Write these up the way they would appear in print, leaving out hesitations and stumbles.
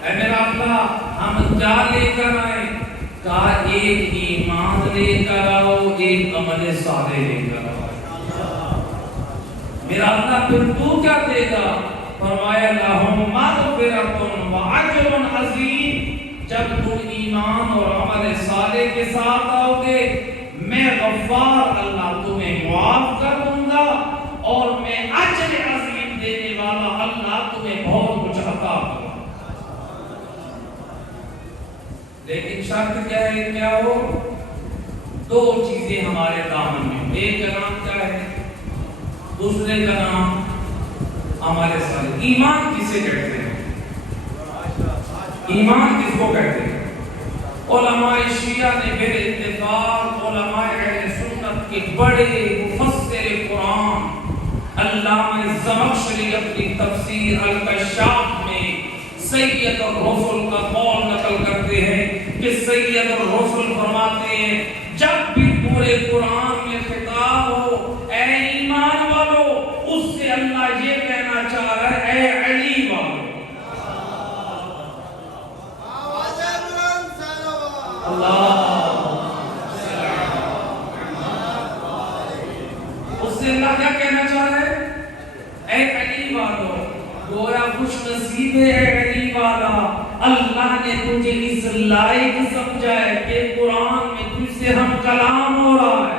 اے میرا اللہ ہم کیا لے کر آئے؟ کہا ایک ایمان لے کر آؤ، ایک عمل صالح لے کر آؤ۔ میرا اللہ پھر تو کیا دے گا؟ فرمایا لہم مغفرۃ واجر عظیم، جب تم ایمان اور عمل صالح کے ساتھ آؤ گے میں غفار اللہ تمہیں معاف کر دوں گا، اور میں اجر عظیم دینے والا اللہ تمہیں بہت کچھ عطا کروں گا۔ لیکن شرط کیا ہے؟ کیا ہو؟ دو چیزیں ہمارے دامن میں، ایک کا نام کیا ہے، دوسرے کا نام ہمارے صالح۔ ایمان کسے کہتے ہیں؟ ایمان کس کو کہتے ہیں؟ علماء شیعہ نے بے اتفاق، علماء اہل سنت کے بڑے مفسر قرآن علامہ زمخشری اپنی تفسیر الکشاف میں سید الرسل کا قول نقل کرتے ہیں کہ سید الرسل فرماتے ہیں جب بھی پورے قرآن میں خطاب ہو اے ایمان والو، اس سے اللہ یہ کہنا چاہ رہا ہے اے علی والو۔ اللہ اس سے اللہ کیا کہنا چاہ رہا ہے؟ اے علی والو۔ گویا خوش نصیب ہے اے علی والا، اللہ نے تجھے اس لائق سمجھا ہے کہ قرآن میں تجھ سے ہم کلام ہو رہا ہے،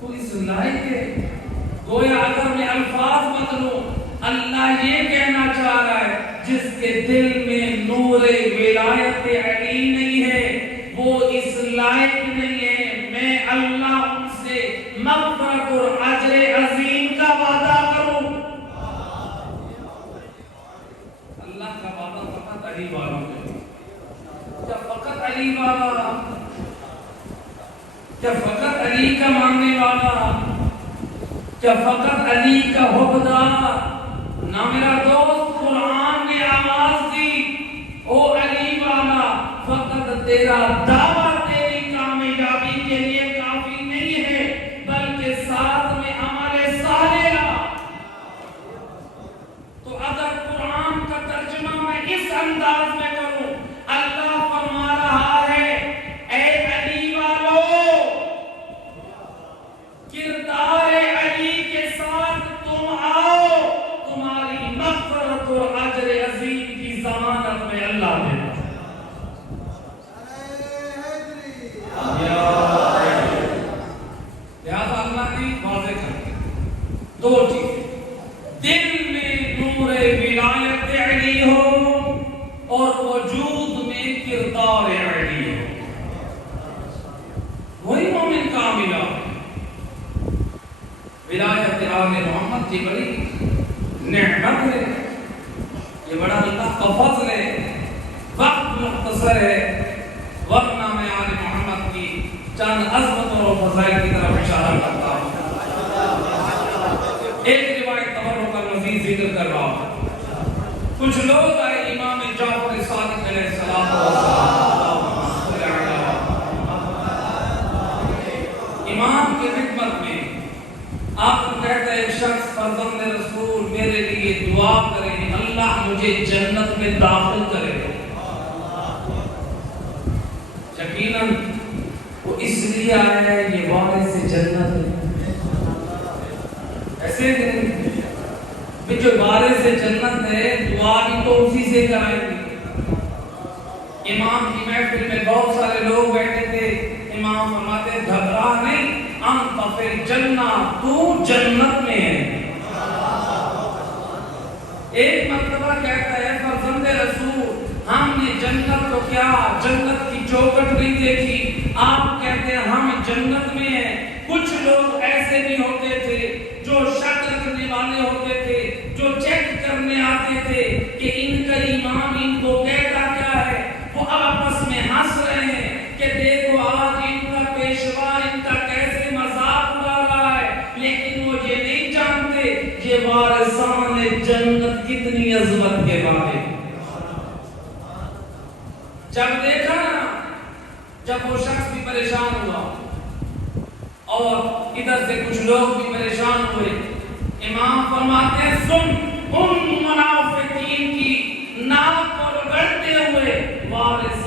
تو اس لائق ہے۔ گویا اگر میں الفاظ بدلوں، اللہ یہ کہنا چاہ رہا ہے جس کے دل میں نور ولایت علی نہیں ہے وہ اس لائق نہیں ہے، میں اللہ ان سے مغفرت اور اجر عظیم کا وعدہ کروں۔ اللہ کا وعدہ فقط علی والوں کے، کیا فقط علی والا، کیا فقط علی کا ماننے والا، کیا فقط علی کا حبدار؟ نہ میرا دوست، قرآن نے آواز دی او علی والا، فقط تیرا دعویٰ تیری کامیابی کے لیے کافی نہیں ہے بلکہ ساتھ میں عمل صالح۔ تو اگر قرآن کا ترجمہ میں اس انداز میں کروں، اللہ فرما رہا ہے اے علی والو، کردار علی کے ساتھ تم آؤ، تمہاری مغفرت اور اجر عظیم کی ضمانت میں اللہ دے گا۔ لہذا اللہ کی واضح کرتے دو چیزیں، دل میں نور ولایت علی ہو اور وجود میں کردار علی ہو، وہی مومن کاملہ۔ ولایت آل محمد کی بڑی نعمت ہے، یہ بڑا اللہ کا فضل ہے۔ وقت مختصر ہے ورنہ میں آل محمد کی چند عظمتوں اور فضائل کی طرف اشارہ کرتا ہوں۔ ایک روایت تبرک کا مزید ذکر کر رہا ہوں۔ کچھ لوگ آئے امام جعفر صادق علیہ السلام امام کی خدمت میں، آپ کو کہتا ہے ایک شخص فرزند رسول میرے لیے دعا کرے اللہ مجھے جنت میں داخل کرے۔ یقیناً وہ اس لیے آیا ہے یہ وارث جنت ہے، ایسے نہیں جو وارث جنت ہے دعا بھی تو اسی سے کرائیں گے۔ امام کی محفل میں بہت سارے لوگ بیٹھے تھے، امام فرماتے گھبرا نہیں، انت فی الجنہ، تو جنت میں ہے۔ ایک مرتبہ کہتا ہے فرزند رسول ہم نے جنت تو کیا جنت کی چوکٹ نہیں دیکھی، آپ کہتے ہیں ہم جنت میں ہیں۔ کچھ لوگ ایسے بھی ہوتے تھے جو شک کرنے والے ہوتے تھے، جو چیک کرنے آتے تھے کہ ان کا امام ان کو کہتا کیا ہے، وہ آپس میں ہنس رہے ہیں کہ دیکھو آج ان کا پیشوا ان کا کیسے مذاق اڑا رہا ہے، لیکن وہ یہ نہیں جانتے کہ وارثان جنت کتنی عظمت کے بارے میں۔ جب دیکھا نا، جب وہ شخص بھی پریشان ہوا اور ادھر سے کچھ لوگ بھی پریشان ہوئے، امام فرماتے ہیں سن ان منافقین کی ناک پر گڑتے ہوئے وارث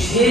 6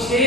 6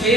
6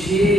6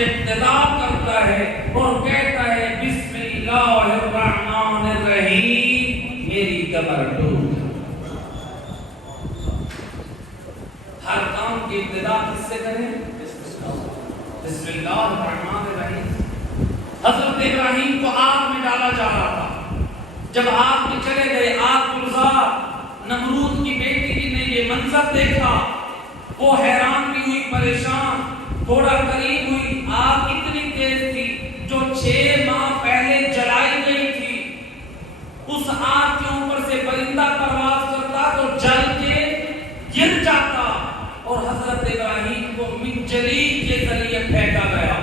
ابتدا کرتا ہے اور کہتا ہے بسم اللہ الرحمن الرحیم، میری کمر ٹوٹ۔ ہر کام کی ابتدا کس سے کریں؟ بسم اللہ الرحمن الرحیم۔ حضرت ابراہیم کو آگ میں ڈالا جا رہا تھا، جب آگ میں چلے گئے، آگ گلزار، نمرود کی بیٹی نے یہ منظر دیکھا، وہ حیران بھی ہوئی، پریشان، تھوڑا قریب ہوئی، آگ اتنی تیز تھی جو 6 ماہ پہلے جلائی گئی تھی، اس آگ کے اوپر سے پرندہ پرواز کرتا تو جل کے گر جاتا، اور حضرت ابراہیم کو منجلید کے ذریعے پھینکا گیا۔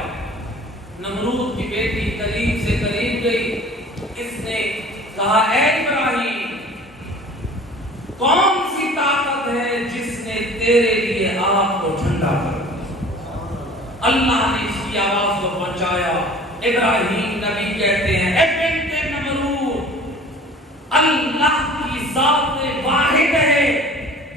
نمرود کی بیٹی قریب سے قریب گئی، اس نے کہا اے ابراہیم، کون سی طاقت ہے جس نے تیرے لیے آگ کو ٹھنڈا کر دیا؟ اللہ نے اس کی آواز کو پہنچایا۔ ابراہیم نبی کہتے ہیں اے بنت نمرود، اللہ کی ذات واحد ہے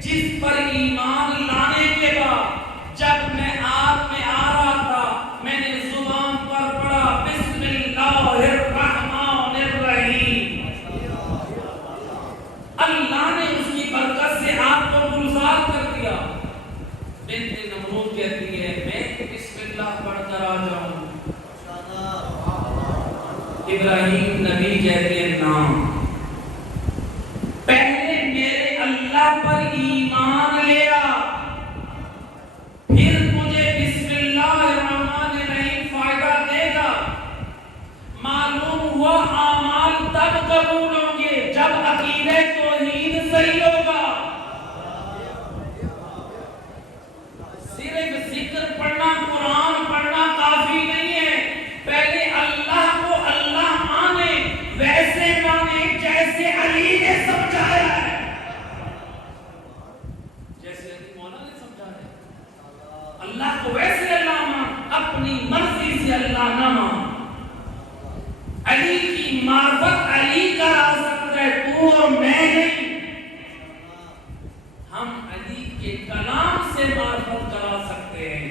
جس پر ایمان لانے کے بعد جب میں آگ میں آ رہا تھا، میں نے زبان پر پڑھا بسم اللہ الرحمن الرحیم، اللہ نے اس کی برکت سے آگ کو گلزار کر دیا۔ بنت نمرود کہتی ہے میں بسم اللہ پڑھ کر آ جاؤں؟ ابراہیم نبی کہتے ہیں نام، پہلے میرے اللہ پر ایمان لیا، پھر مجھے بسم اللہ الرحمن الرحیم فائدہ دے گا۔ معلوم ہوا اعمال تب قبول ہوں گے جب عقیدہ توحید صحیح ہوگا۔ صرف ذکر پڑھنا، قرآن پڑھنا کافی نہیں ہے، پہلے اللہ کو اللہ مانے، ویسے مانے جیسے علی نے سمجھایا ہے، جیسے علی مولا نے سمجھایا ہے۔ اللہ کو ویسے اللہ مان، اپنی مرضی سے اللہ نہ مان۔ علی کی معرفت علی کرا سکتا ہے، تو اور میں نہیں۔ ہم علی کے کلام سے معرفت کرا سکتے ہیں۔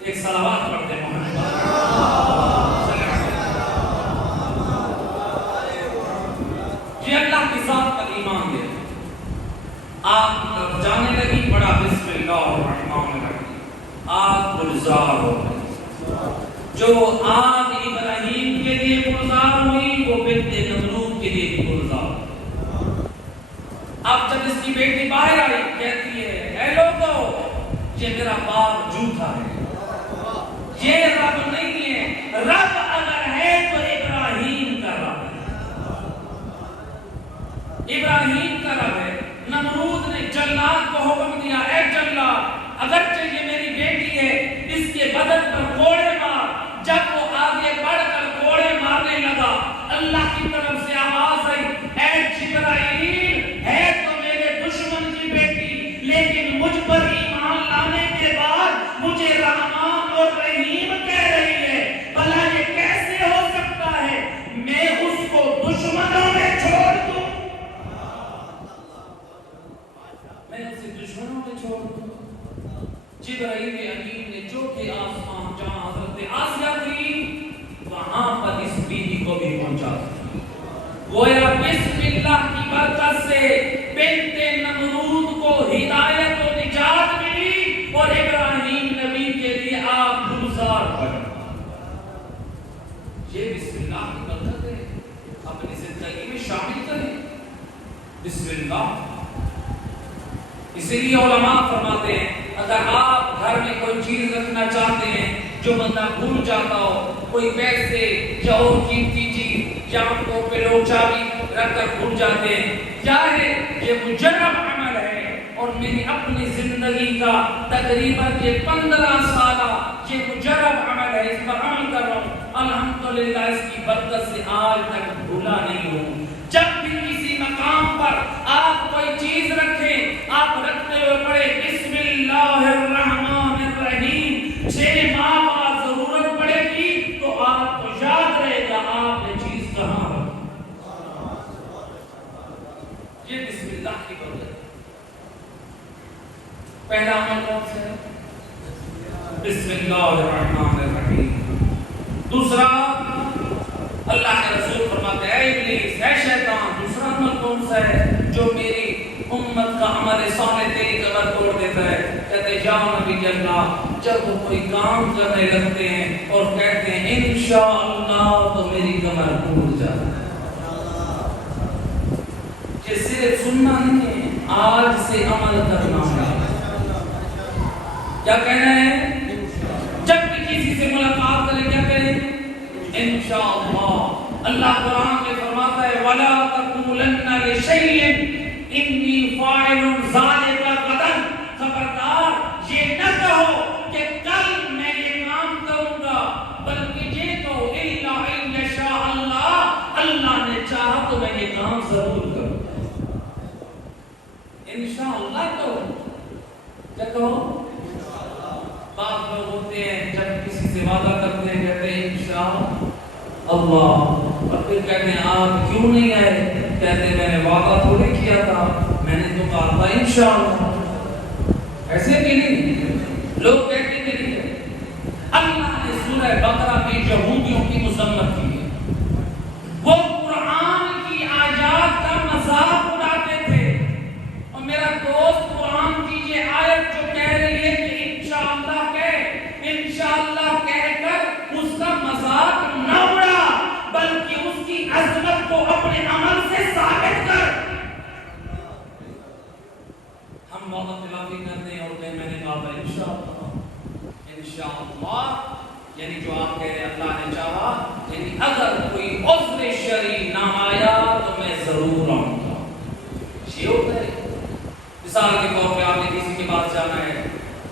ایک صلوات پڑھتے ہیں محمد یہ اللہ کی ذات پر ایمان دے۔ آگ طرف جانے لگی، پڑھا بسم اللہ الرحمن الرحیم، آگ گلزار ہو گئی۔ جو آگ ابراہیم کے لیے گلزار ہوئی، وہ بنت نمرود کے لیے گلزار۔ اب جب اس کی بیٹی باہر آئی، کہتی ہے اے لوگو، یہ میرا باپ جھوٹا ہے، یہ رب نہیں ہے، رب اگر ہے تو ابراہیم کا رب ہے، ابراہیم کا رب ہے۔ نمرود نے جلاد کو حکم دیا اے جلاد، اگرچہ یہ میری بیٹی ہے، اس کے بدن پر کوڑے مار۔ جب وہ آگے بڑھ کر کوڑے مارنے لگا، اللہ کی طرف سے آواز آئی اے جبرائیل، ہے تو میرے دشمن کی بیٹی، لیکن مجھ پر ایمان لانے کے بعد مجھے رحمان اور رحیم کہہ رہی ہے، بھلا یہ کیسے ہو سکتا ہے؟ میں اس کو دشمنوں میں چھوڑ دوں، میں اسے دشمنوں میں چھوڑ دوں؟ جبرائیل امین نے چوتھے آسمان جہاں حضرت آسیہ تھی، وہاں پر اس بیوی کو بھی پہنچا دیا۔ گویا بسم اللہ کی برکت سے بنت نمرود کو ہدایت و نجات ملی، اور ابراہیم نبی کے لیے آگ گلزار بنا۔ یہ بسم اللہ کی برکت ہے، اپنی زندگی میں شامل کریں بسم اللہ۔ اسی لیے علماء فرماتے ہیں اگر آپ گھر میں کوئی چیز رکھنا چاہتے ہیں جو بندہ بھول جاتا ہو، کوئی پیسے یا اور قیمتی چیز یا کو پہ لوگ چابی رکھ کر بھول جاتے ہیں، کیا ہے یہ مجرب عمل ہے، اور میری اپنی زندگی کا تقریباً یہ 15 سالہ یہ مجرب عمل ہے، اس پر عمل کر رہا ہوں، الحمدللہ اس کی برکت سے آج تک بھولا نہیں ہوں۔ جب بھی کسی مقام پر آپ کوئی چیز رکھیں، آپ رکھتے ہوئے پڑھے بسم اللہ الرحمن الرحیم، 6 ماہ بعد ضرورت پڑے گی تو آپ کو یاد رہے گا آپ نے چیز کہاں رکھی۔ یہ بسم اللہ کی برکت۔ پہلا عمل کون سا ہے؟ بسم اللہ الرحمن دوسرا اللہ کے رسول فرماتے ہیں اے ابلیس، اے شیطان، دوسرا عمل کون سا ہے جو میری امت کا عمل صالح تیری کمر توڑ دیتا ہے؟ کہتے ہیں یا نبی اللہ، جب وہ کوئی کام کرنے لگتے ہیں اور کہتے ہیں انشاءاللہ تو میری کمر ٹوٹ جاتی ہے۔ کہ صرف سننا نہیں ہے، آج سے عمل کرنا ہے۔ کیا کہنا ہے؟ جب بھی کسی سے ملاقات کریں کیا کہیں؟ انشاءاللہ۔ اللہ قرآن میں فرماتا ہے وَلَا تَقُولَنَّ لِشَيْءٍ إِنِّي فَاعِلٌ ذَلِكَ غَدًا، خبردار یہ نہ کہو کہ کل میں یہ کام کروں گا، بلکہ یہ کہو إِلَّا إِن يَشَاءَ اللَّهُ، اللہ نے چاہا تو میں یہ کام ضرور کروں گا۔ انشاءاللہ کہو، کیا کہو؟ بعض لوگ ہوتے ہیں جب کسی سے وعدہ کرتے ہیں کہتے ہیں انشاءاللہ، اور پھر کہتے ہیں آپ کیوں نہیں آئے؟ کہتے ہیں میں نے وعدہ تھوڑے کیا تھا، میں نے تو کہا تھا انشاءاللہ۔ ایسے بھی نہیں، لوگ کہتے کہ نہیں۔ اللہ نے سورہ بقرہ میں یہودیوں کی مذمت کی ہے، وہ قرآن کی آیات کا مذاق اڑاتے تھے، اور میرا دوست قرآن کی یہ آیت جو کہہ رہی ہے کہ انشاءاللہ کہہ کر اس کا مذاق نہ اڑا، بلکہ اس کی عظمت کو اپنے عمل سے ثابت کر۔ ہم وعدہ خلافی کرتے ہیں اور کہیں میں نے کہا تھا انشاءاللہ، انشاءاللہ یعنی جو آپ کہہ رہے ہیں اللہ نے چاہا، یعنی اگر کوئی عذر شرعی نہ آیا تو میں ضرور آؤں گا۔ یہ ہوتا ہے مثال کے طور پہ آپ نے کسی کے پاس جانا ہے،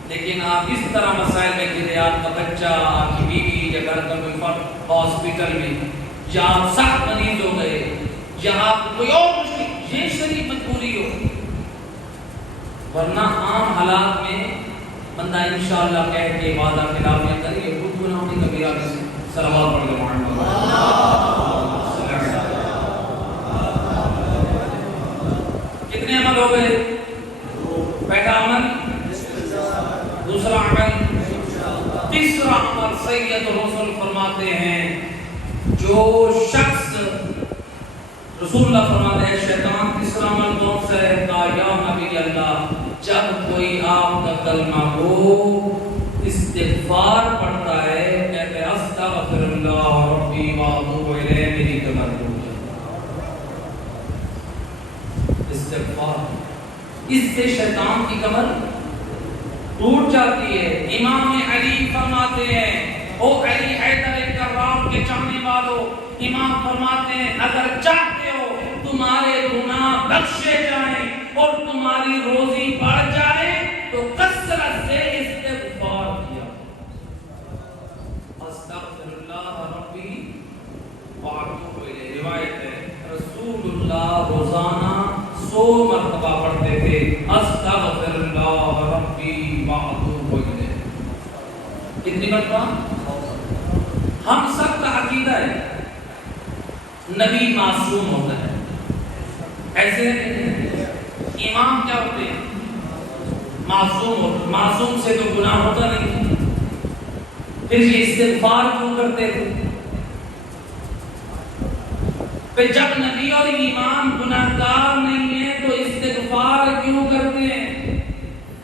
لیکن آپ اس طرح مسائل میں گرے، آپ کا بچہ، آپ کی بیوی یا گھر کا کوئی فرد ہاسپٹل میں، یا آپ سخت مریض ہو گئے، یا آپ کوئی اور مشکل، یہ شرعی مجبوری ہو، ورنہ عام حالات میں بندہ انشاءاللہ کہہ کے وعدہ خلافیاں کرے، یہ خود گناہ نہیں کبیرہ میں سے۔ صلوات پڑھ کے محمد کتنے عمل ہو گئے؟ پہلا عمل، دوسرا عمل، تیسرا عمل۔ سید الرسول فرماتے ہیں جو شخص، رسول اللہ فرماتے ہیں شیطان تیسرا عمل کون سا ہے؟ کہا یا نبی اللہ، جب کوئی آپ کا کلمہ ہو استغفار پڑھتا ہے، کہتے ہیں استغفر اللہ ربی واتوب الیہ، میری کمر ٹوٹ جاتی ہے۔ استغفار، اس سے شیطان کی کمر ٹوٹ جاتی ہے۔ امام علی فرماتے ہیں، او علی حیدر کرام کے چاہنے والوں، امام فرماتے ہیں اگر چاہتے ہو تمہارے گناہ بخشے جائیں اور تمہاری روزی بڑھ جائے تو کثرت سے استغفار کیا۔ استغفر اللہ ربی واتوب الیہ، روایت ہے رسول اللہ روزانہ 100 مرتبہ پڑھتے تھے استغفر اللہ ربی واتوب الیہ۔ کتنی مرتبہ؟ ہم سب کا عقیدہ ہے نبی معصوم ہوتا ہے، ایسے امام کیا ہوتے ہیں؟ معصوم ہوتے، معصوم سے تو گناہ ہوتا نہیں، پھر یہ استغفار کیوں کرتے تھے؟ پھر جب نبی اور امام گناہگار نہیں ہیں تو استغفار کیوں کرتے ہیں؟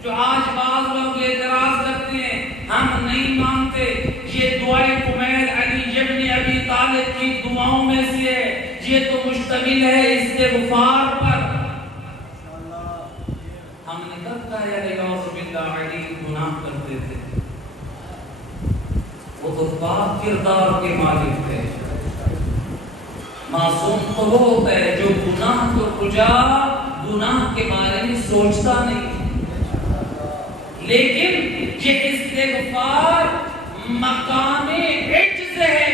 جو آج بعض لوگ اعتراض کرتے ہیں ہم نہیں مانتے، یہ دعائے کمیل علی ابن ابی طالب کی دعاؤں میں سے ہے، یہ تو مشتمل ہے استغفار پر۔ ہم نے کب کہا یا نعوذ باللہ علی گناہ کرتے تھے؟ وہ تو پاک کردار کے مالک تھے۔ معصوم تو وہ ہوتا ہے جو گناہ کو کجا گناہ کے بارے میں سوچتا نہیں، لیکن یہ استغفار مقام عجز ہے،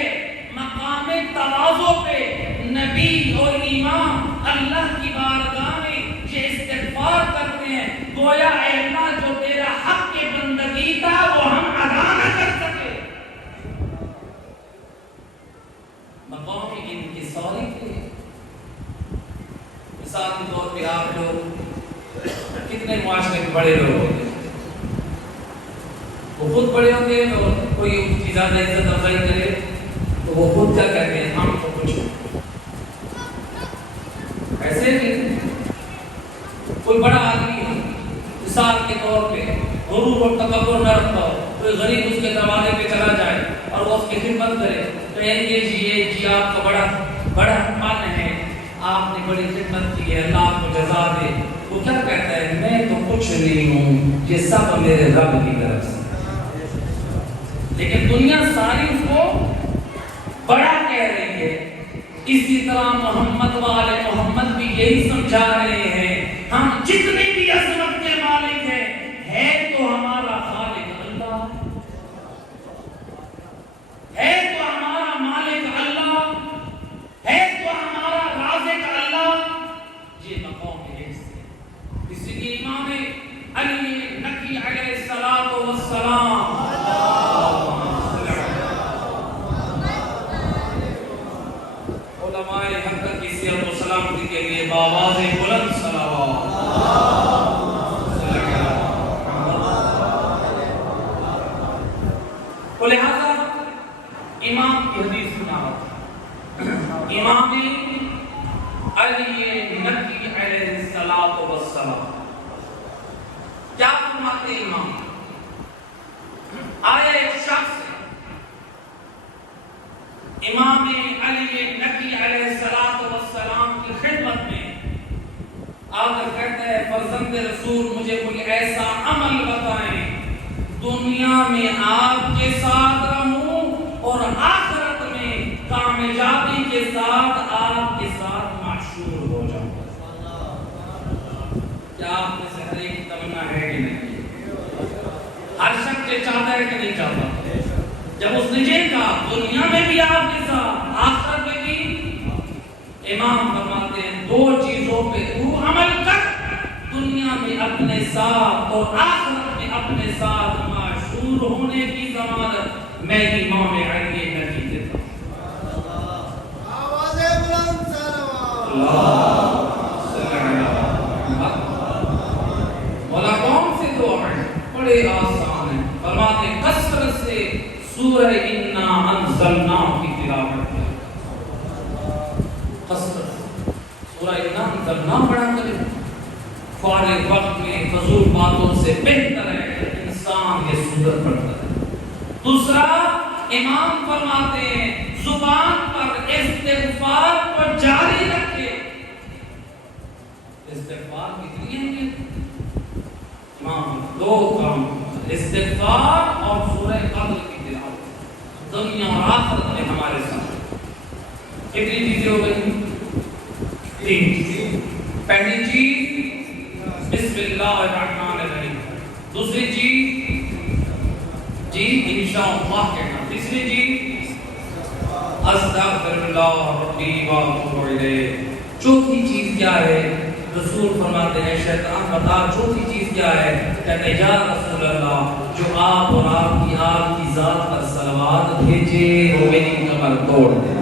مقام تواضع پہ نبی اور امام اللہ کی بارگاہ میں یہ استغفار کرتے ہیں، گویا اے اللہ جو تیرا حق کے بندگی تھا وہ ہم ادا نہ کر سکے۔ مقام انکساری تھے۔ مثال کے طور پہ آپ لوگ کتنے معاشرے کے بڑے لوگ ہوتے ہیں، وہ خود بڑے ہوتے ہیں اور کوئی ان کی زیادہ عزت افزائی کرے تو وہ خود کیا کہتے ہیں؟ ہم تو کچھ ایسے نہیں. کوئی بڑا آدمی ہے مثال کے طور پہ غرور اور تکبر نہ رکھتا ہو, کوئی غریب اس کے دروازے پہ چلا جائے اور وہ اس کی خدمت کرے تو یہ جی آپ کا بڑا من ہے, آپ نے بڑی خدمت کی ہے, اللہ آپ کو جزا دے. وہ کیا کہتا ہے؟ میں تو کچھ نہیں ہوں, یہ سب میرے رب کی طرف سے. لیکن دنیا ساری اس کو بڑا کہہ رہی ہے. اسی طرح محمد والے محمد بھی یہی سمجھا رہے ہیں, ہم جتنی بھی عظمت کے مالک ہیں, ہے تو ہمارا خالق اللہ, ہے تو ہمارا مالک اللہ, ہے تو ہمارا رازق اللہ. یہ مقام ہے. اسی لیے امام علی نقی علیہ الصلوۃ والسلام علماء حق کی سیرت و سلامتی کے لیے بآواز بلند صلوات. تو لہذا امام کی حدیث سنا, امام علی نقی علیہ الصلوۃ والسلام کیا فرماتے ہیں؟ امام آیا ایک شخص امام علی نقی علیہ الصلوۃ والسلام کی خدمت میں آ کر کہتا ہے, فرزند رسول مجھے کوئی ایسا عمل بتائیں دنیا میں آپ کے ساتھ رہوں اور آخرت میں کامیابی کے ساتھ آپ کے ساتھ معشور ہو جاؤں. کیا آپ میں سے ہر ایک کی تمنا ہے کہ نہیں؟ ہر شخص یہ چاہتا ہے کہ نہیں چاہتا؟ جب اس نے یہ کہا دنیا میں بھی آپ کے ساتھ آخرت میں بھی, امام فرماتے ہیں دو چیزوں پہ تو عمل کر, دنیا میں اپنے ساتھ اور آخرت میں اپنے ساتھ معشور ہونے کی ضمانت میں امام علی نقی دیتا ہوں. آواز بلند صلوات. مولا کون سے دو ہیں؟ بڑے آسان ہیں. فرماتے ہیں کثرت سے سورہ انا انزلناہ کی تلاوت کریں. کثرت سورہ انا انزلناہ پڑھا کریں. فارغ وقت میں فضول باتوں سے بہتر ہے انسان یہ سورت پڑھتا ہے. دوسرا امام فرماتے ہیں زبان پر استغفار کو جاری رکھے. استغفار کتنی اہمیت؟ امام دو کام, استغفار اور سورہ قدر کی تلاوت دنیا اور آخرت میں ہمارے ساتھ. کتنی چیزیں ہو گئی؟ 3 چیزیں. پہلی چیز بسم اللہ الرحمن الرحیم, دوسری چیز جی انشاءاللہ کہنا, تیسری چیز استغفر اللہ ربی واتوب الیہ. چوتھی چیز کیا ہے؟ رسول فرماتے ہیں شیطان بتا چوتھی چیز کیا ہے؟ کہتے ہیں یا رسول اللہ جو آپ اور آپ کی ذات پر صلوات بھیجے وہ میری کمر توڑ دے.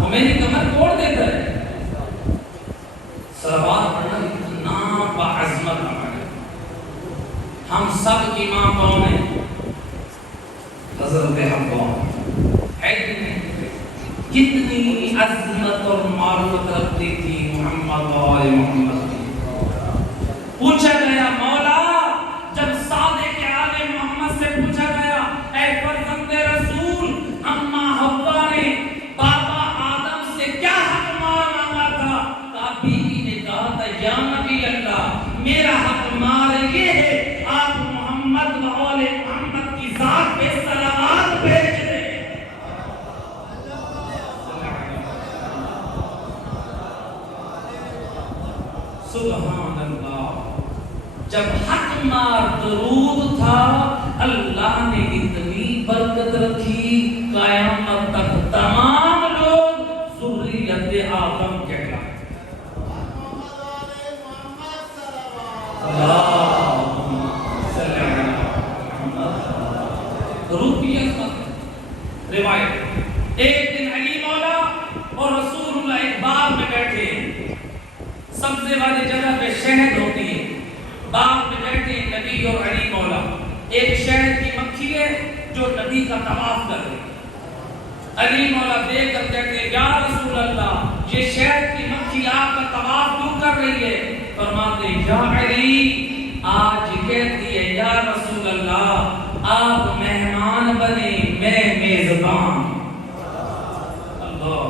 وہ میری کمر توڑ دیتا ہے. صلوات پڑھنا اتنا باعظمت عمل ہے. ہم سب کی ماں کون ہے؟ حضرت حوا ہے. کتنی عظمت اور معرفت رکھتی تھی محمد اور محمد کی. پوچھا گیا مولا, جب صادق عالم محمد سے پوچھا گیا اے فرزند رسول اماں حوا نے بابا آدم سے کیا حق مانگا تھا؟ کہا بیوی نے کہا تھا یا نبی اللہ میرا حق مار یہ ہے آپ محمد و آل محمد کی ذات پہ صلوات بھیج دیں. سبحان اللہ. جب حق مار درود تھا اللہ نے اتنی برکت رکھی قیامت تک تمام لوگ ذریت آدم کہلائے. درود کی عظمت. روایت ایک دن علی مولا اور رسول اللہ ایک باغ میں بیٹھے ہیں, سبزے والی جگہ پہ شہد ہوتی ہے, باغ میں بیٹھے نبی اور علی مولا. جو نبی کا طواف کر رہے ہیں۔ علی مولا دیکھ کر کہتے ہیں یا رسول اللہ یہ شہد کی مکھی آپ کا طواف کیوں کر رہی ہے؟ فرماتے ہیں یا علی آج کہتی ہے یا رسول اللہ آپ مہمان بنے میں میزبان۔ اللہ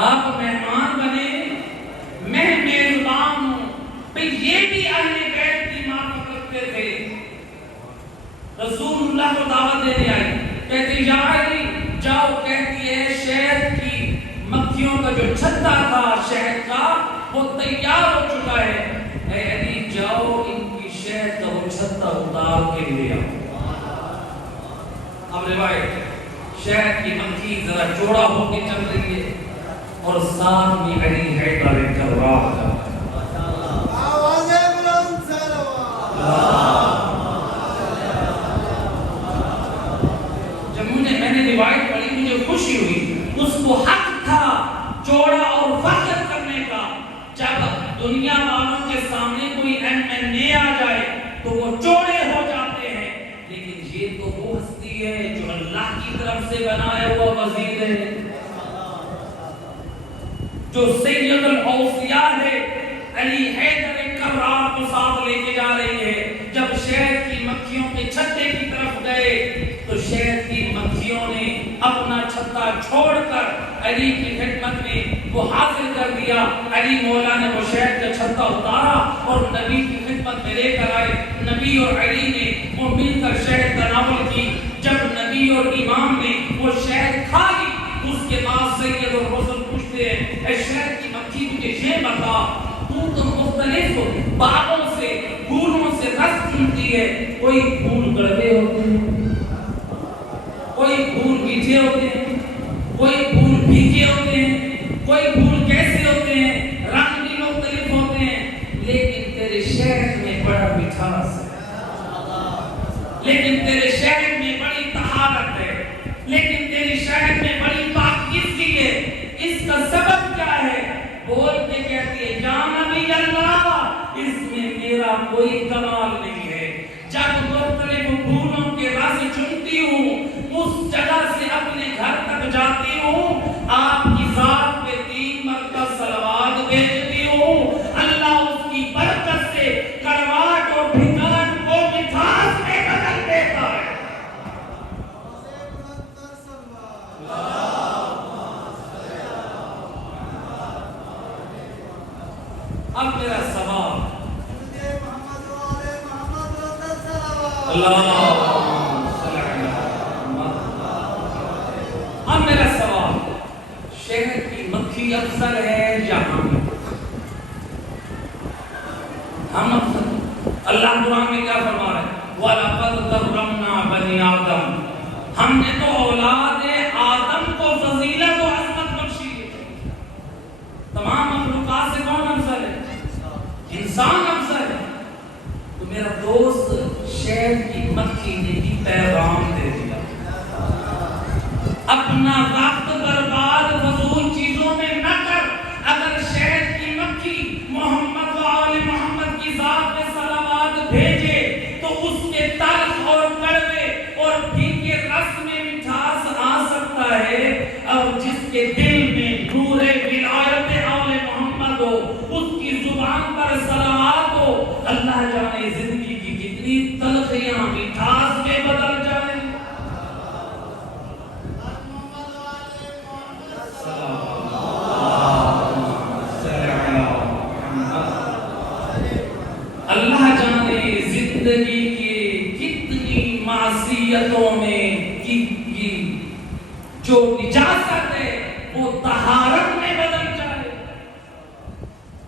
آپ مہمان بنے میں میزبان ہوں۔ پھر یہ بھی اہل بیت کی معرفت رکھتے تھے۔ رسول اللہ کو دعوت دینے آئی، کہتی یا علی جاؤ، کہتی ہے شہد کی مکھیوں کا جو چھتا تھا شہد کا وہ تیار ہو چکا ہے، اے علی جاؤ ان کی شہد کا وہ چھتا اتار کے لے آؤ۔ اب روایت شہد کی مکھی ذرا چوڑا ہو کے چل رہی ہے اور ساتھ میں علی حیدر کرار کا روایت پڑھی مجھے خوشی ہوئی، اس کو حق تھا چوڑا اور فخر کرنے کا۔ جب دنیا والوں کے سامنے کوئی ایم آ جائے تو وہ چوڑے ہو جاتے ہیں، لیکن یہ تو وہ ہستی ہے جو اللہ کی طرف سے بنایا ہوا وزیر ہے، جو سید الاوصیاء ہے۔ علی حیدر کرار کو ساتھ لے کے جا رہی ہے۔ جب شہد کی مکھیوں کے چھتے کی طرف گئے تو شہد کی مکھیوں نے اپنا چھتا چھوڑ کر علی کی خدمت میں وہ حاصل کر دیا۔ علی مولا نے وہ شہد کا چھتا اتارا اور نبی کی خدمت میں لے کر آئے۔ نبی اور علی نے وہ مل کر شہد تناول کی۔ جب نبی اور امام نے وہ شہد کھا لی اس کے بعد سید الرسل پوچھتے ہیں اے شہد کی مکھی مجھے یہ بتا، تو مختلف باغوں سے پھولوں سے رس چنتی ہے، کوئی پھول کڑوے ہوتے ہیں، کوئی پھول میٹھے ہوتے ہیں، کوئی پھول پھیکے ہوتے ہیں، کوئی پھول کیسے ہوتے ہیں، رنگ بھی مختلف ہوتے ہیں، لیکن تیرے شہد میں بڑا مٹھاس ہے، لیکن تیرے شہد میں بڑی طہارت ہے، لیکن تیرے شہد میں بڑی پاکیزگی ہے۔ اس کا سبب کیا ہے؟ بول کے کہتی ہے یا نبی اللہ اس میں میرا کوئی کمال نہیں ہے۔ جب مختلف پھولوں کے رس چنتی ہوں، اس جگہ سے اپنے گھر تک جاتی ہوں، آپ کی ذات پہ 3 مرتبہ صلوات بھیجتی ہوں، اللہ اس کی برکت سے کڑواہٹ اور بھکاٹ کو مٹھاس میں بدل دیتا ہے۔ اب میرا سوال اب میرا سوال شہد کی مکھی افضل ہے یا ہم افضل؟ اللہ قرآن میں کیا فرما رہا ہے؟ وَلَقَدْ كَرَّمْنَا بَنِي آدم، ہم نے تو اولاد آدم کو فضیلت و عظمت بخشی ہے۔ تمام مخلوقات سے کون افضل ہے؟ انسان افضل ہے۔ تو میرا دوست شہد کی مکھی نے بھی پیغام دے دیا، اپنا وقت برباد فضول چیزوں میں نہ کر۔ اگر شہد کی مکھی محمد و آل محمد کی ذات میں صلوات بھیجے تو اس کے تلخ اور کڑوے اور پھیکے رس میں مٹھاس آ سکتا ہے، اور جس کے دل میں نور ولایت آل محمد ہو، اس کی زبان پر صلوات ہو، اللہ جانے زندگی کی کتنی تلخیاں مٹھاس میں بدل جائیں۔ اللہ جانے زندگی کی کتنی معصیتوں میں جو نجاست ہے وہ طہارت میں بدل جائے۔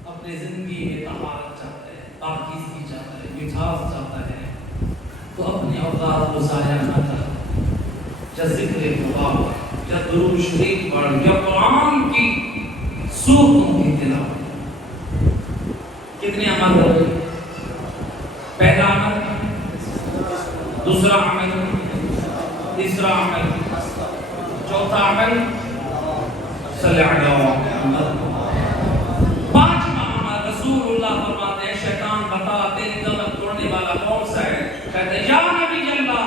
اپنے زندگی میں طہارت چاہتا ہے، پاکیزگی چاہتا ہے، مٹھاس چاہتا ہے، تو اپنے اوقات کو ضائع نہ کر، یا ذکر خدا، یا درود شریف پڑھ، یا قرآن کی سورتوں کی تلاوت۔ کتنے عمل ہو گئے؟ پہلا عمل، دوسرا عمل، تیسرا عمل، چوتھا عمل صلی اللہ محمد، پانچواں عمل رسول اللہ فرماتے ہیں شیطان بتا تیری دولت توڑنے والا کون سا ہے؟ کہتے ہیں یا نبی اللہ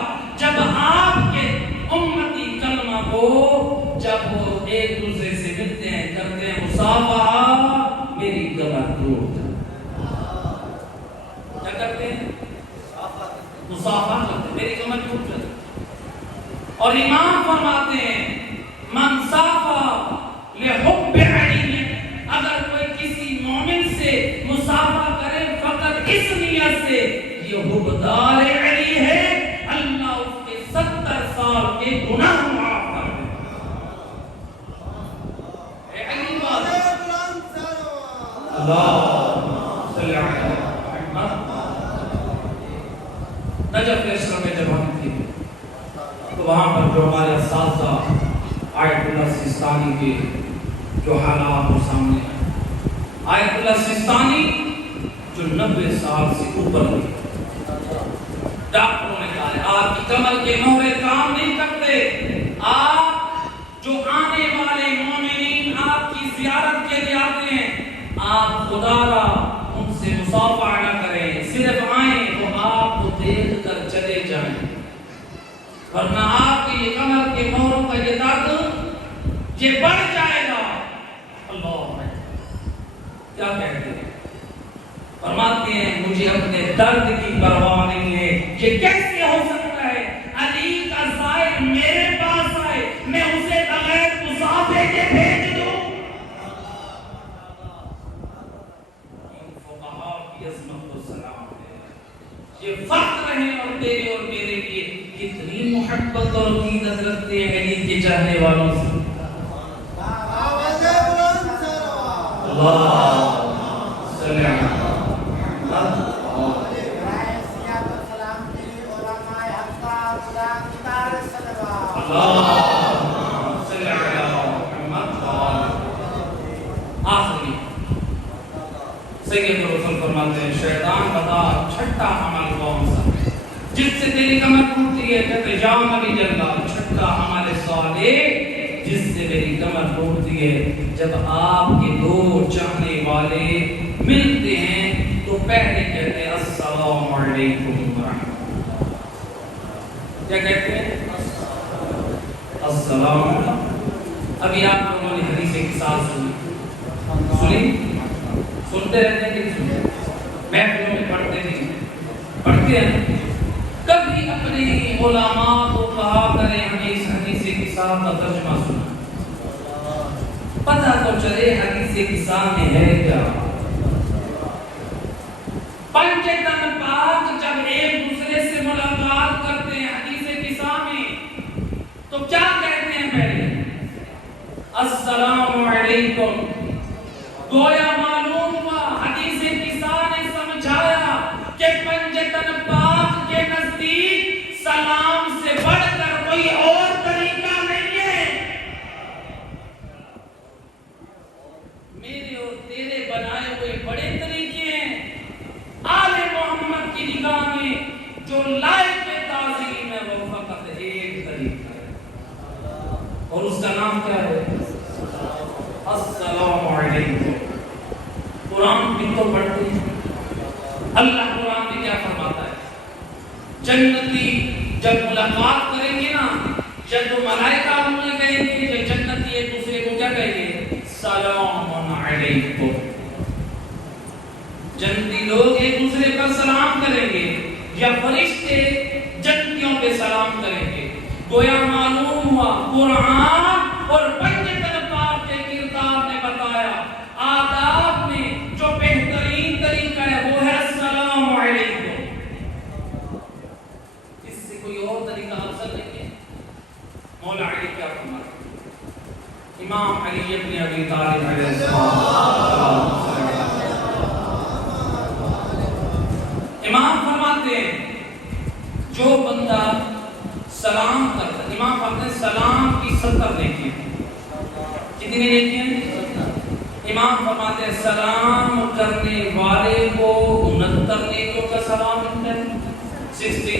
جب وہ ایک دوسرے سے ملتے ہیں کرتے ہیں مصافحہ میری کمر ٹوٹ کیا کرتے ہیں مصافحہ کرتے ہیں میری کمر ٹوٹ جاتی اور امام فرماتے ہیں من صافحہ لحب علی اگر کوئی کسی مومن سے مصافحہ کرے فقط اس نیت سے یہ حبدار علی ہے اللہ اس کے 70 سال کے گناہ معاف کر دے علی بات اللہ صلی اللہ علیہ وسلم نجف اشرف میں جب ہم تھے تو وہاں پر جو ہمارے اساتذہ آیت اللہ سیستانی کے جو حالات وہ سامنے آیت اللہ سیستانی جو 90 سال سے اوپر ہوئی ڈاکٹروں نے کہا ہے آپ کی کمر کے مہرے کام نہیں کرتے آپ جو آنے والے مومنین آپ کی زیارت کے لیے آتے ہیں آپ خدا را ان سے مصافحہ نہ کریں صرف آئیں تو آپ کو دیکھ کر چلے جائیں ورنہ آپ کی یہ کمر کے مہروں کا یہ درد یہ بڑھ جائے گا اللہ کیا کہتے ہیں فرماتے ہیں مجھے اپنے درد کی پرواہ نہیں ہے یہ کیسے ہو سکتا ہے علی کا زائر میرے پاس آئے میں اسے بغیر مصافحے کے بھیج دوں ان فقہاء کی عظمت و سلام ہے یہ فخر ہے اور تیرے اور میرے لیے کتنی محبت اور عقیدت رکھتے ہیں علی کے چاہنے والوں سے اللہ صلی اللہ آخری سید رسول فرماتے ہیں شیطان بتا چھٹا عمل کون سا جس سے تیری کمر ٹوٹتی ہے کہتے جام علی جلدہ چھٹا عمل صالح جس سے میری کمر ٹوٹتی ہے جب آپ کے دو چاہنے والے ملتے ہیں تو پہلے کہتے ہیں السلام علیکم ورحمۃ اللہ کیا کہتے ہیں السلام ابھی آپ لوگوں نے حدیث کے ساتھ سنی سنتے رہتے ہیں کہ محفلوں میں پڑھتے نہیں پڑھتے ہیں کبھی اپنے علماء کو کہا کریں حدیث کے ساتھ کا ترجمہ سنا پتہ تو چلے حدیث کے سامنے ہے کیا پنجتن پاک جب ایک دوسرے سے ملاقات کرتے ہیں حدیث کے سامنے تو کیا کہتے ہیں پہلے السلام علیکم گویا معلوم ہوا حدیث کسان نے سمجھایا کہ پنجتن پاک کے نزدیک سلام سے بڑھ کر کوئی اور طریقہ نہیں ہے میرے اور تیرے بنائے ہوئے بڑے طریقے ہیں آل محمد کی نگاہ میں جو لائق تعظیم ہے وہ فقط ایک طریقہ ہے اور اس کا نام کیا ہے السلام علیکم قرآن بھی تو پڑھتے ہیں اللہ قرآن میں کیا فرماتا ہے جنتی جب ملاقات کریں گے نا جب وہ ملائکہ انہیں کہیں گے جب جنتی ایک دوسرے کو کیا کہیں گے سلام علیکم جنتی لوگ ایک دوسرے پر سلام کریں گے یا فرشتے جنتیوں پہ سلام کریں گے گویا معلوم ہوا قرآن اور پنجتن پاک کے کردار نے بتایا آداب میں جو بہترین طریقہ ہے وہ ہے السلام علیکم اس سے کوئی اور طریقہ حاصل نہیں ہے مولا علی کیا فرماتے امام علی ابن ابی طالب علیہ السلام امام فرماتے ہیں جو بندہ سلام کرتا ہے امام فرماتے ہیں سلام کی 70 نیکی کتنی نیکی ہیں امام فرماتے ہیں سلام کرنے والے کو 69 نیکیوں کا ثواب ملتا ہے 69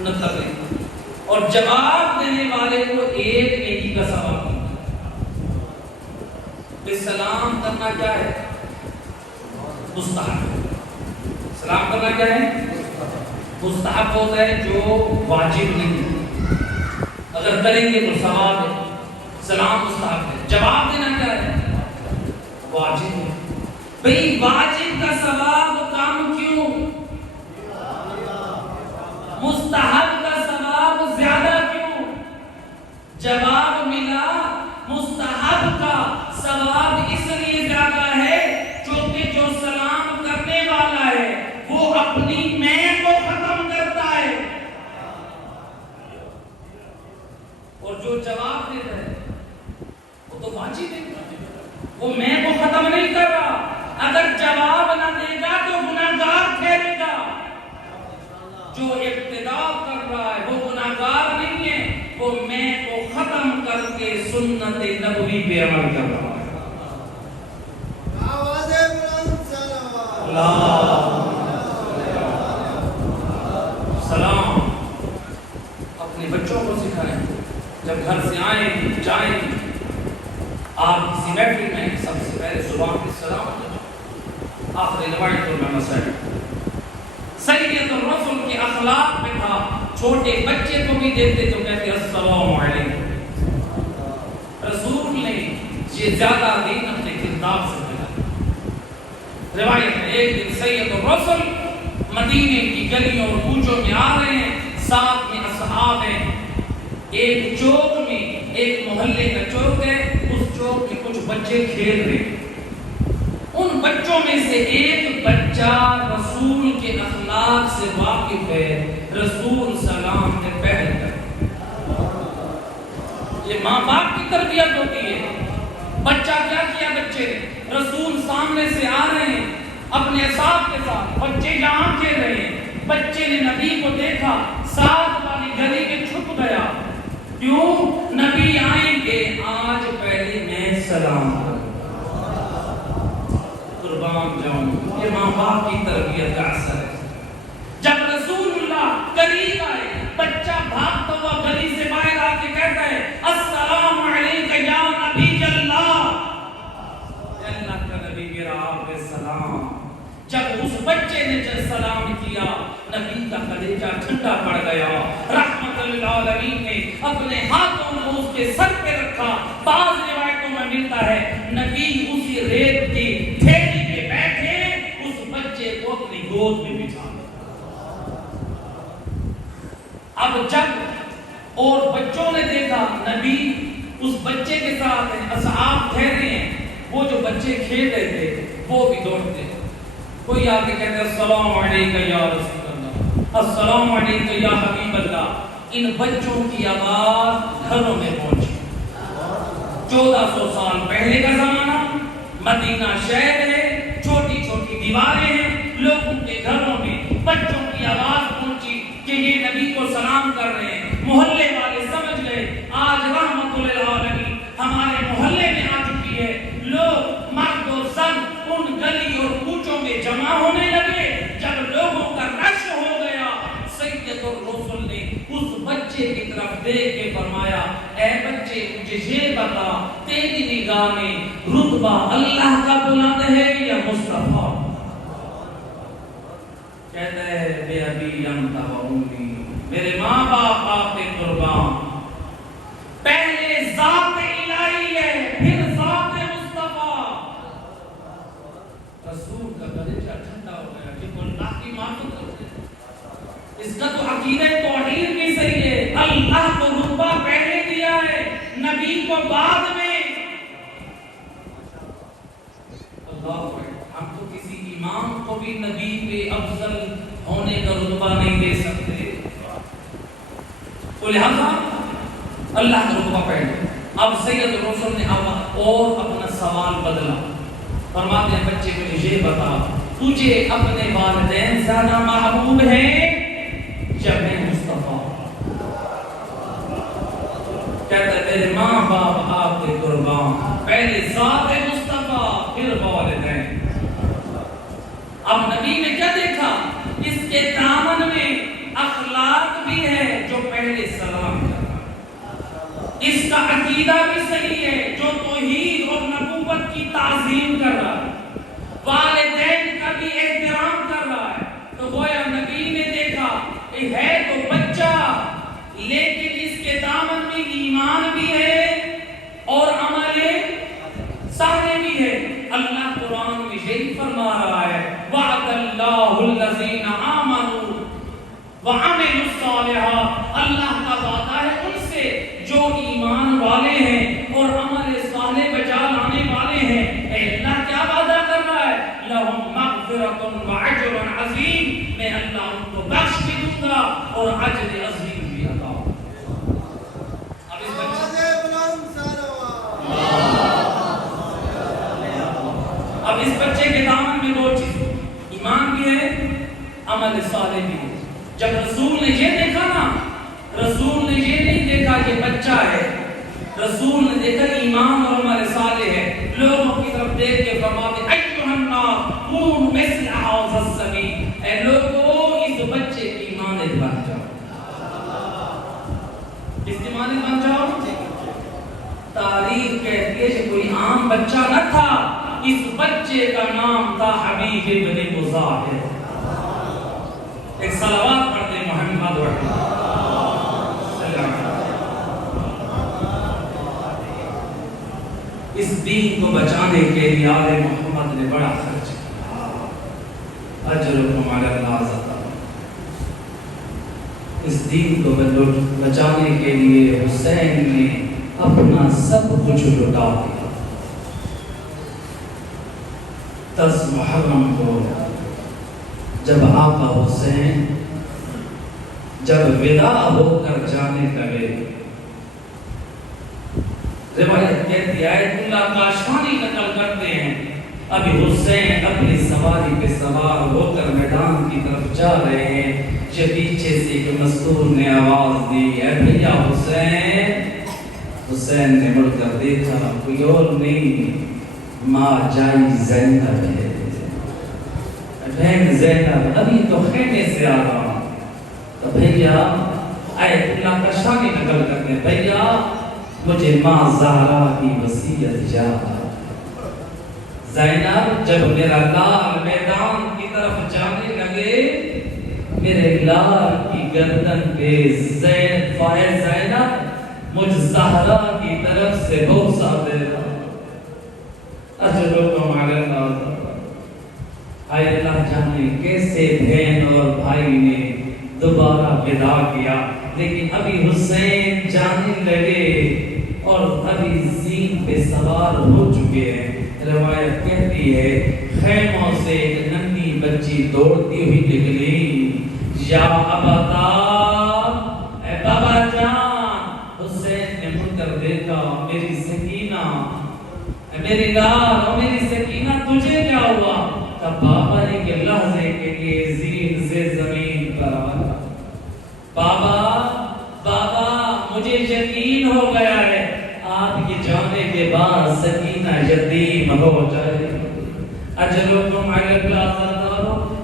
نیکی اور جواب دینے والے کو ایک نیکی کا ثواب ملتا ہے سلام کرنا کیا ہے مستحب سلام کرنا کیا ہے مستحب ہوتا ہے جو واجب نہیں اگر کریں گے تو ثواب ہے سلام مستحب ہے، جواب دینا کیا ہے؟ واجب ہے۔ بھئی واجب کا ثواب کم کیوں؟ مستحب کا ثواب زیادہ کیوں؟ جواب ملا مستحب کا ثواب اس لیے زیادہ ہے کیونکہ جو سلام کرنے والا ہے وہ اپنی میں کو ختم کرتا ہے، اور جو جواب دیتا ہے وہ تو واجب ہے، وہ میں کو ختم نہیں کر رہا۔ اگر جواب نہ دے گا تو گناہگار ٹھہرے گا، جو ابتدا کر رہا ہے وہ گناہگار نہیں ہے، وہ میں کو ختم کر کے سنت نبوی پہ عمل کر رہا ہے۔ سلام اپنے بچوں کو سکھائیں، جب گھر سے آئیں جائیں آپ کسی محفل میں سب سے پہلے زبان پہ سلام کریں۔ آخری روایتوں میں مسائل سید الرسول کے اخلاق میں تھا، چھوٹے بچے کو بھی دیکھتے تو کہتے السلام علیکم۔ رسول نے یہ زیادہ دین اپنے کردار سے ملا۔ روایت میں ایک دن سید الرسول مدینے کی گلیوں اور کوچوں میں آ رہے ہیں، ساتھ میں اصحاب ہیں۔ ایک چوک میں، ایک محلے کا چوک ہے، اس چوک میں کچھ بچے کھیل رہے ہیں۔ ان بچوں میں سے ایک بچہ رسول کے اخلاق سے واقف ہے، رسول سلام نے پہل کر۔ یہ ماں باپ کی تربیت ہوتی ہے۔ بچہ کیا کیا بچے نے؟ رسول سامنے سے آ رہے ہیں اپنے اصحاب کے ساتھ، بچے یہاں کھیل رہے ہیں۔ بچے نے نبی کو دیکھا، ساتھ والی گلی میں چھپ گیا۔ کیوں؟ نبی آئیں گے، آج پہلے میں سلام کروں، قربان جاؤں۔ یہ ماں باپ کی تربیت کا اثر ہے۔ جب رسول اللہ قریب آئے، بچہ بھاگتا ہوا گلی سے باہر آ کے کہتا ہے السلام علیکم یا نبی اللہ، اللہ کا نبی میرا آپ پہ سلام۔ جب اس بچے نے جب سلام کیا، نبی کا کلیجہ ٹھنڈا پڑ گیا۔ رحمت للعالمین نے اپنے ہاتھوں میں اس کے سر پہ رکھا۔ بعض روایتوں میں ملتا ہے نبی اسی ریت کی تھیلی پہ بیٹھے اس بچے کو اپنی گود میں بٹھا لیا۔ اب جب اور بچوں نے دیکھا نبی اس بچے کے ساتھ ہیں، اصحاب ٹھہرے ہیں، وہ جو بچے کھیل رہے تھے وہ بھی دوڑتے، کوئی آ کے کہتے السلام علیکم یا رسول اللہ، السلام علیکم یا حبیب اللہ۔ ان بچوں کی آواز گھروں میں پہنچی۔ 1400 سال پہلے کا زمانہ، مدینہ شہر ہے، چھوٹی چھوٹی دیواریں ہیں، لوگوں کے گھروں میں بچوں کی آواز پہنچی کہ یہ نبی کو سلام کر رہے ہیں۔ محلے والے سمجھ گئے آج رحمت للعالمین ہمارے محلے میں آ چکی ہے۔ لوگ مرد و زن ان گلی اور کوچوں میں جمع ہونے لگے۔ جب لوگوں کا رش ہو گیا، سید الرسول نے اس بچے کی طرف دیکھ کے فرمایا اے بچے مجھے یہ بتا تیری نگاہ میں رتبہ اللہ کا بلند ہے یا مصطفیٰ؟ کہتا ہے بے ابی انت و امی، میرے ماں باپ آپ کے قربان، پہلے ذات الہی ہے پھر ذات مصطفیٰ۔ رسول کا کلیجہ ٹھنڈا ہو گیا کہ وہ اللہ کی معرفت کرتے ہیں۔ اس کا تو عقیدہ توحید بھی صحیح ہے، اللہ کو رتبہ پہلے دیا ہے، نبی کو بعد میں۔ اللہ ہم تو کسی امام کو بھی نبی پہ افضل ہونے کا رتبہ نہیں دے سکتے، تو لہذا اللہ کا رتبہ پہلے۔ اب سید الرسول نے اور اپنا سوال بدلا، فرماتے ہیں بچے مجھے یہ بتا تجھے اپنے والدین زیادہ محبوب ہیں یا میں مصطفیٰ؟ کہتا ہے میرے ماں باپ آپ کے قربان، پہلے ذات مصطفیٰ پھر والدین۔ اب نبی نے کیا دیکھا؟ اس کے دامن میں اخلاق بھی ہے جو پہلے سلام کرتا، اس کا عقیدہ بھی صحیح ہے جو توحید اور نبوت کی تعظیم کر رہا ہے، والدین کا بھی احترام کر رہا ہے۔ تو گویا نبی نے دیکھا کہ ہے تو بچہ لیکن اس کے دامن میں ایمان بھی ہے، اور عمل صالح بھی ہے. اللہ قرآن میں یہی فرما رہا ہے وعد اللہ الذین آمنوا وعملوا الصالحات. اللہ کا وعدہ ہے ان سے جو ایمان والے ہیں اور عمل صالح بجا لانے والے ہیں. اے اللہ کیا وعدہ کر رہا ہے؟ لہم مغفرۃ واجر عظیم. میں اللہ ان کو بخش بھی دوں گا اور اجر عظیم بھی عطا. اب اس بچے کے دامن میں دو چیز، ایمان بھی ہے، عمل صالح بھی ہے. جب رسول نے یہ دیکھا نا، رسول نے یہ نہیں دیکھا یہ بچہ ہے، رسول نے دیکھا ایمان اور عمل صالح ہے. لوگوں کی طرف دیکھ کے فرماتے ایھا الناس کونوا مثل ھذا الصبی. اے لوگوں اس بچے کی مانند بن جاؤ. کس کی مانند بن جاؤ؟ تاریخ کہتی ہے کہ کوئی عام بچہ نہ تھا، اس بچے کا نام تھا حبیب ابن مظاہر. ایک صلوات پڑھتے ہیں محمد اس دین کو بچانے کے لیے آل محمد نے بڑا خرچ کیا. اجرکم علی اللہ عزت. اس دین کو بچانے کے لیے حسین نے اپنا سب کچھ لٹا دیا. 10 محرم کو جب آقا حسین جب ودا ہو کر جانے لگے، روایت کہتی ہے آیت اللہ کاشانی نقل کرتے ہیں ابھی حسین اپنی سواری پہ سوار ہو کر میدان کی طرف جا رہے ہیں. یہ پیچھے سے ایک مستور نے آواز دی اے بھیا حسین. حسین نے مڑ کر دیکھا کوئی اور نہیں ماں جائی زینب ہے. بہن زینب ابھی تو خیمے سے آ رہا ہوں. تو بھیا آیت اللہ کا شانی نقل کرتے ہیں بھیا مجھے ماں زہرا کی وصیت یاد. زینب جب میرا لال میدان کی طرف جانے لگے میرے لال کی گردن پہ زینب مجھ زہرا کی طرف سے بوسہ دے رہا. اجرکم علی اللہ. اے اللہ جانے کیسے بہن اور بھائی نے دوبارہ ودا کیا. لیکن ابھی حسین جانے لگے اور ابھی زین پہ سوار ہو چکے ہیں. روایت کہتی ہے خیموں سے ایک ننھی بچی دوڑتی ہوئی نکلی. یا ابتا اے بابا جان. حسین نے مڑ کر دیکھا میری سکینہ میری لال اور میری سکینہ تجھے کیا ہوا؟ تب بابا ایک لحظے کے لیے زین سے زمین پر آیا. بابا مجھے یقین ہو گیا ہے آپ کے جانے کے بعد سکینہ یتیم ہو جائے. اجرکم علی اللہ.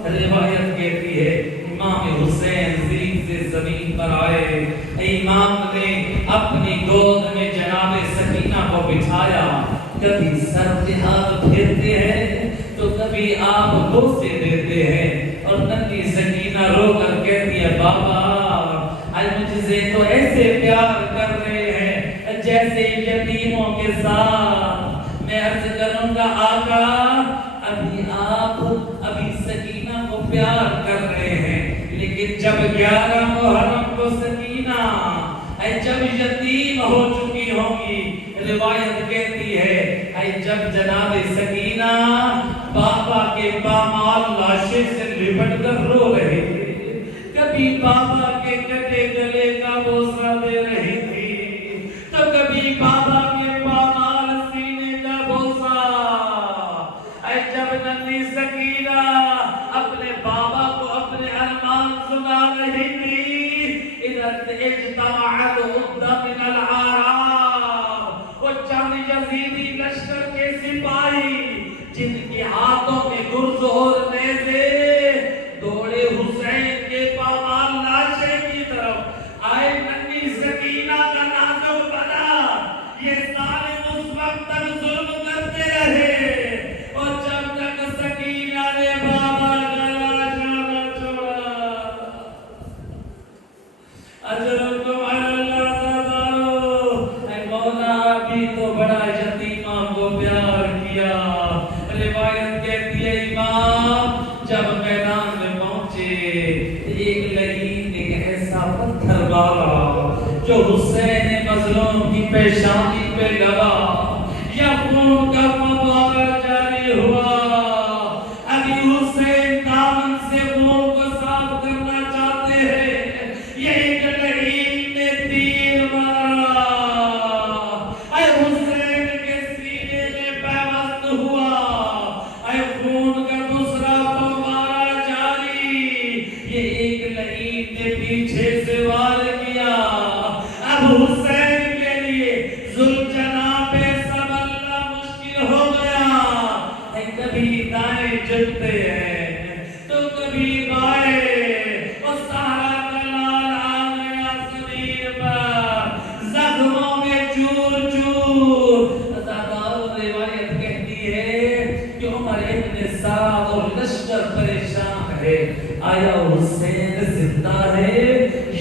روایت کہتی ہے امام حسین زین سے زمین پر آئے. امام نے اپنی گود میں جناب سکینہ کو بٹھایا. کبھی سر پہ ہاتھ پھیرتے ہیں تو کبھی آپ بوسے دیتے ہیں اور ننھی سکینہ رو کر کہتی ہے بابا مجھ سے تو ایسے پیار کر رہے ہیں جیسے یتیموں کے ساتھ. میں عرض کروں گا آقا ابھی سکینہ کو پیار کر رہے ہیں لیکن جب 11 محرم کو سکینہ جب یتیم ہو چکی ہوگی. روایت کہتی ہے جب جناب سکینہ بابا کے پامال لاشے سے لپٹ کر رو رہے تھے کبھی بابا کے کٹے گلے کا بوسہ دے رہی تھی تو کبھی بابا کے پامال سینے کا بوسہ. جب ننھی سکینہ اپنے بابا کو اپنے ارمان سنا رہی تھی ادھر اجتماعت عدہ من العرب وہ چند یزیدی لشکر کے سپاہی جن کے ہاتھوں میں گرز اور نیزے دوڑے حسین کے پامال لاشے کی طرف آئے. ننھی سکینہ کا نازک بنا یہ ظالم اس وقت تک ظلم کرتے رہے اور جب تک سکینہ نے بابا کا لاشا نہ چھوڑا. اجرکم علی اللہ. اے مولا ابھی تو ایسا پتھر مارا جو حسین مظلوم کی پیشانی پہ لگا، یا خون کا فوارہ جاری ہوا۔ ابھی حسین دامن سے خون کو صاف کرنا چاہتے ہیں، یہ ایک لعین نے تیر مارا، اے حسین کے سینے میں پیوست ہوا، اے خون کا دوسرا فوارہ جاری، یہ ایک لعین نے پیچھے سے وار کیا۔ اب حسین کے لیے ذوالجناح پہ سنبھلنا مشکل ہو گیا، کبھی دائیں جھکتے ہیں تو کبھی بائیں، اور سارا دلال آ گیا زمین پر، زخموں میں چور چور۔ ازادار روایت کہتی ہے کہ عمر ابن سعد اور لشکر پریشان ہے، آیا حسین زندہ ہے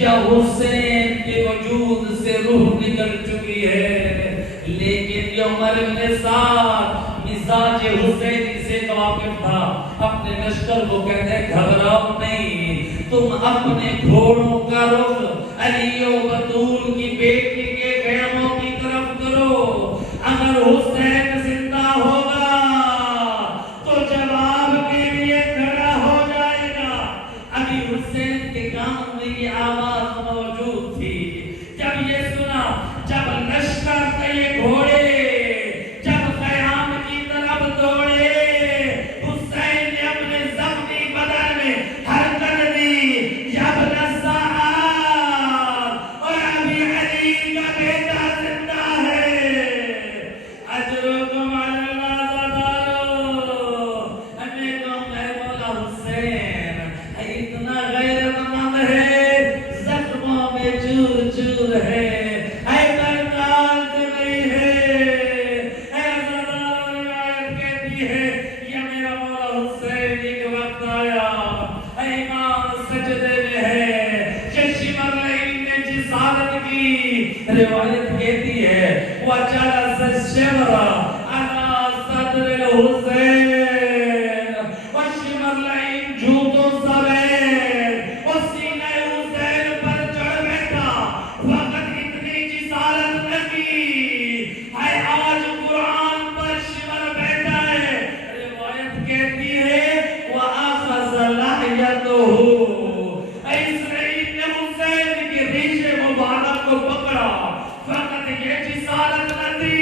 یا حسین کے وجود سے روح نکل چکی ہے؟ لیکن یہ عمر ابن سعد مزاج حسینی سے واقف تھا، اپنے لشکر کو کہتے ہیں گھبراؤ نہیں، تم اپنے گھوڑوں کا رخ علی و بطول کی بیٹی کے خیموں کی طرف کرو، اگر حسین زندہ ہوگا تو جواب کے لیے کھڑا ہو جائے گا۔ ابھی حسین کے کان میں یہ آواز موجود تھی، جب یہ سنا، جب لشکر کے یہ گھوڑے جب خیام کی طرف دوڑے، حسین نے اپنے زخمی بدن میں حرکت دی، یا ابن سعد، اور ابھی علی کا بیٹا زندہ ہے، اجرکم علی اللہ زدارو، ہمیں کہوں ہے مولا حسین اتنا غیرت مند ہے، زخموں میں چور چور ہے، روایت کہتی ہے وَجَلَسَ الشِّمْرَ عَلَى صَدْرِ الْحُسَيْنِ، وَالشِّمْرَ لَعِن جھوٹوں سویر اور سینہ حسین پر چڑھ بیٹھا، وقت اتنی جسارت نہ کی، ہے آج قرآن پر شمر بیٹھا ہے۔ روایت کہتی ہے وَأَخَذَ لَحْيَتُهُ، اسرائیل نے حسین کے ریشے مبارک کو پکڑا، فقط یہ جسارت نہ تھی،